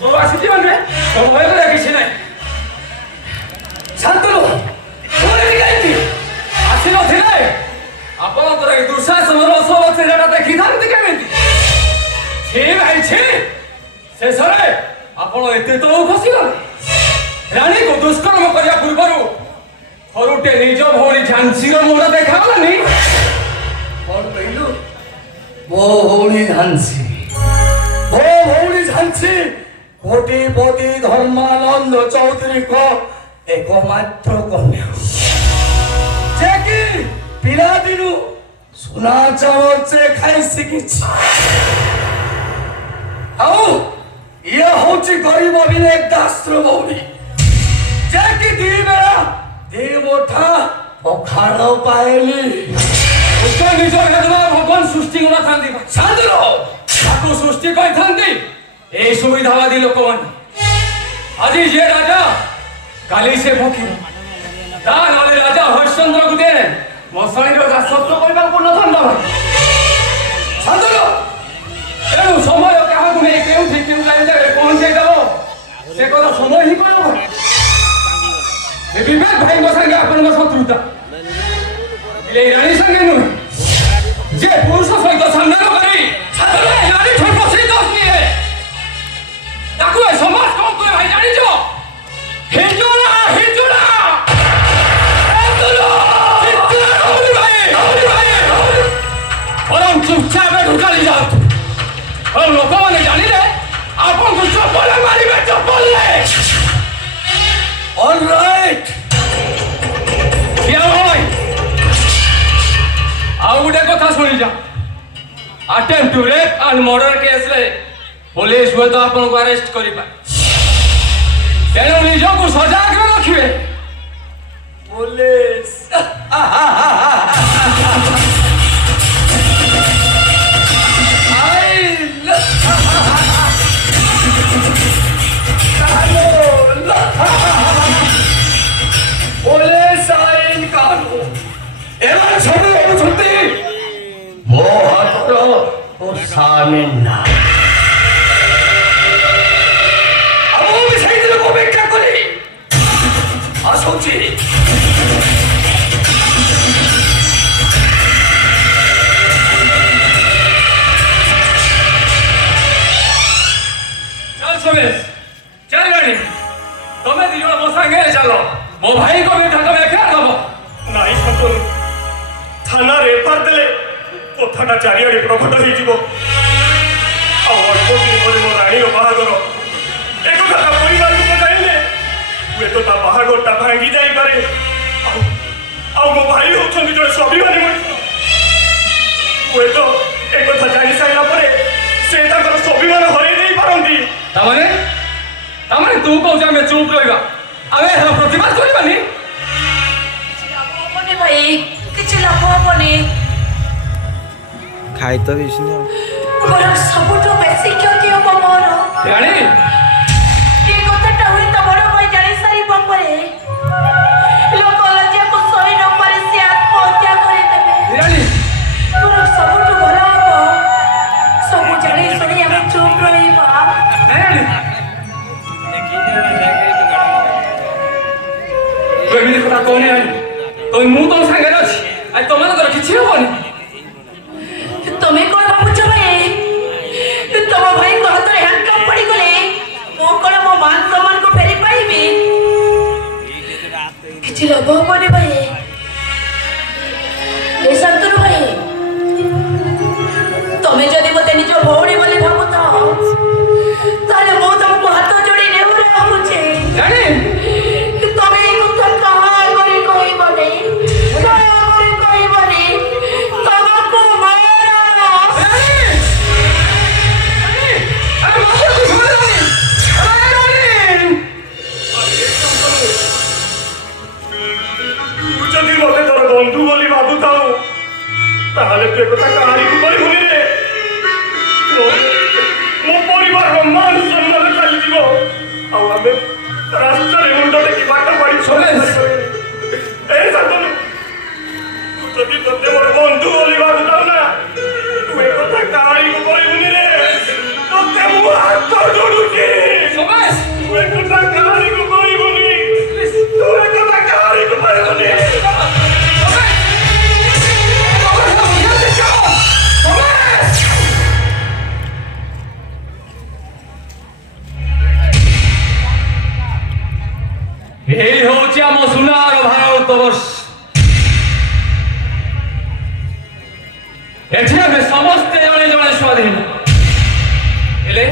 ତୁ ଆସିଛି ମାନେ ତମ ଭୟ କରିବା କିଛି ନାହିଁ। ଶାନ୍ତନୁ କାହିଁକି ଆସିନଥିଲେ? ଆପଣଙ୍କର ଏଇ ଦୁଃଶାସନର ସବୁ ସେଟା ଦେଖିଥାନ୍ତି କେମିତି? ଶେଷରେ ଆପଣ ଏତେ ତଳକୁ ଖସିଗଲେ। ରାଣୀକୁ ଦୁଷ୍କର୍ମ କରିବା ପୂର୍ବରୁ ଥରୁଟେ ନିଜ ଭଉଣୀ ଝାନ୍ସୀର ମୁହଁ ଦେଖାଗଲାନି? କଣ କହିଲୁ? ମୋ ଭଉଣୀ ଝାନ୍ସୀ, ମୋ ଭଉଣୀ ଝାନ୍ସୀ କୋଟିପତି ଧର୍ମାନନ୍ଦ ଚୌଧୁରୀଙ୍କ ଏକମାତ୍ର କନ୍ୟା, ଯେ କି ପିଲାଦିନୁ ସୁନା ଚାମଚରେ ଖାଇ ଶିଖିଛି। ଆଉ ଇଏ ହଉଛି ଗରିବ ବିନାୟକ ଦାସର ଭଉଣୀ, ଯେ କି ଦି ବେଳା ଦି ମୁଠା ପଖାଳ ପାଏନି। ନିଜ ଭେଦଭାବ ଭଗବାନ ସୃଷ୍ଟି କରିଥାନ୍ତି। ଶାନ୍ତନୁ ତାକୁ ସୃଷ୍ଟି କରିଥାନ୍ତି এই সুবিধাবাদী ଲୋକମାନେ। ଆଜି ଯିଏ ରାଜା କାଲି ସେ ଫକୀର। ତା ନହେଲେ ରାଜା ହରିଶ୍ଚନ୍ଦ୍ରକୁ ଦେ ମଶାଣୀର ଦାସତ୍ୱ କରିବାକୁ ନଥାନ୍ତା ଭାଇ। ଶାନ୍ତନୁ ତେଣୁ ସମୟ କାହାକୁ ନେଇ କେଉଁଠି କେଉଁ ଜାଗାରେ ପହଞ୍ଚେଇ ଦେବ ସେ କଥା ସମୟ ହିଁ କହିବ ଭାଇ। ବିବେକ ଭାଇଙ୍କ ସାଙ୍ଗେ ଆପଣଙ୍କ ଶତ୍ରୁତା ଏ ରାଣୀ ସାଙ୍ଗେ ନୁହେଁ, ଯେ ପୁରୁଷ ସହିତ ସାମ୍ନା କରି ନାରୀ ଠୁ ପ୍ରସିଦ୍ଧ ନିଏ ତାକୁ ଏ ସମାଜ କଣ କହେ ଭାଇ ଜାଣିଛ? ହିଜୁଡ଼ା ହିଜୁଡ଼ା ବରଂ ଚୁପଚାପ ଢୁକାଳି ଯାଆନ୍ତୁ। ଆଉ ଲୋକମାନେ ଜାଣିଲେ ଆପଣଙ୍କୁ ଚପଲ ମାରିବେ ଚପଲରେ। All right. ଆଉ ଗୋଟେ କଥା ଶୁଣିଯା, attempt to rape and murder କେସରେ ପୋଲିସ ହୁଏତ ଆପଣଙ୍କୁ ଆରେଷ୍ଟ କରିପାରେ, ତେଣୁ ନିଜକୁ ସଜାଗ ରଖିବେ। ପୋଲିସ ପୋଲିସ ଆଇନ କାନୁନ ଏମାନେ ସବୁ ହେଉଛନ୍ତି ମୋ ହାତର ସାମିଲ ନା। ଆଉ ମୁଁ ବି ସେଇଥିରେ ଅପେକ୍ଷା କରି ଆସୁଛି। ଚାଲ ସୁରେଶ, ଚାଲ ଗାଡ଼ି, ତମେ ଦି ଜଣ ମୋ ସାଙ୍ଗରେ ଚାଲ। ମୋ ଭାଇଙ୍କ ବିରୁଦ୍ଧ ତମେ ଏଫଆଇଆର ଦବ। ନାଇଁ ଶାନ୍ତନୁ, ଥାନାରେ ଏଫଆଇଆର ଦେଲେ କଥାଟା ଚାରିଆଡ଼େ ପ୍ରକଟ ହେଇଯିବ। ଆଉ ଅଳ୍ପ ଦିନ ପରେ ମୋ ରାଣୀର ବାହାଘର, ଏକଥା ତା ପରିବାରକୁ ଜାଣିଲେ ହୁଏତ ତା ବାହାଘରଟା ଭାଙ୍ଗି ଯାଇପାରେ। ଆଉ ମୋ ଭାଇ ହଉଛନ୍ତି ଜଣେ ସ୍ୱାଭିମାନୀ ମଣିଷ। ହୁଏତ ଏକଥା ଜାଣି ସାରିଲା ପରେ ସେ ତାଙ୍କର ସ୍ୱାଭିମାନ ହରେଇ ଦେଇ ପାରନ୍ତି। ତାମାନେ ତୁ କହୁଛ ଆମେ ଚୁପ୍ ରହିବା, ଆମେ ଏହାର ପ୍ରତିବାଦ କରିବାନି? ଭାଇ କିଛି ଲାଭ ହବନି। ଖାଇ ତ ଦେଇଛନ୍ତି ମୋର ସବୁଠୁ ବେଶୀ କ୍ଷତି ହବ ମୋର। ରାଣୀ ଏ କଥାଟା ହୁଏତ ବଡ଼ ଭାଇ ଜାଣି ସାରିବା ପରେ ଲୋକ ଲଜ୍ଜାକୁ ସହି ନ ପାରି ସେ ଆତ୍ମହତ୍ୟା କରିଦେବେ। ରାଣୀ ମୋର ସବୁଠୁ ଭଲ ହବ ସବୁ ଜାଣି ଶୁଣି ଆମେ ଚୁପ୍ ରହିବା। ରାଣୀ ତୁ ଏମିତି କଥା କହୁନି ରାଣୀ, ମୁଁ ତମ ସାଙ୍ଗରେ ଅଛି, ଆଉ ତମମାନଙ୍କର କିଛି ହବନି। ତମେ କଣ ଭାବୁଛ ଭାଇ? ତମ ଭାଇଙ୍କ ହାତରେ ହ୍ୟାଣ୍ଡକପ୍ ପଡ଼ିଗଲେ ମୁଁ କଣ ମୋ ମାନ ସମ୍ମାନକୁ ଫେରି ପାଇବି? କିଛି ଲାଭ ହବନି ଭାଇ। ଏ ଶାନ୍ତନୁ ଭାଇ, ତମେ ଯଦି ମତେ ନିଜ ଭଉଣୀ ବୋଲି ଭାବୁଥାଅ ତାହେଲେ ମୁଁ ତମକୁ ହାତ ଯୋଡ଼ି ନେହୁରା ହଉଛି। ରାଣୀ ତମେ ଏ କଥା କାହା ଆଗରେ କହିବନି, କାହା ଆଗରେ କହିବନି। ତମକୁ ମୋର ତୁ ଯଦି ମତେ ତୋର ବନ୍ଧୁ ବୋଲି ଭାବୁଥାଉ ତାହେଲେ ତୁ ଏକଥା କାହାରିକୁ କହିବୁନି ରେ। ମୋ ପରିବାରର ମାନ ସମ୍ମାନ ଚାଲିଯିବ, ଆଉ ଆମେ ରାସ୍ତାରେ ମୁଣ୍ଡ ଟେକି ବାଟ ପାଇ ଏ ଶାନ୍ତନୁ, ତୁ ଯଦି ତତେ ମୋର ବନ୍ଧୁ ବୋଲି ଭାବୁଥାଉ ନା ତୁ ଏକଥା କାହାରିକୁ କହିବୁନି ରେ। ତତେ ମୁଁ ହାତ ଯୋଡୁଛି ସବାସ ତୁ ଏକଥା କାହାରିକୁ କହିବୁନି ତୁ ଏକଥା କାହାରିକୁ କହିବୁନି এই হচ্ছে আমার সোনার ভারতবর্ষ এটি আমি সমস্তে জনে জনে স্বাধীন ହେଲେ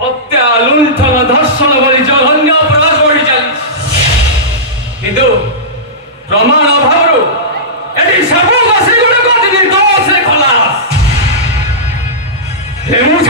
ହତ୍ୟା ଲୁଣ୍ଠନ ଧର୍ଷଣ ଭଳି ଜଘନ୍ୟ ଅପରାଧ ବଢି ଚାଲିଛି କିନ୍ତୁ ପ୍ରମାଣ ଅଭାବରୁ ଏଠି ସବୁ ଦୋଷୀ ଗୁଡ଼ିକ ନିର୍ଦ୍ଦୋଷରେ ଖଲାସ ମୁଁ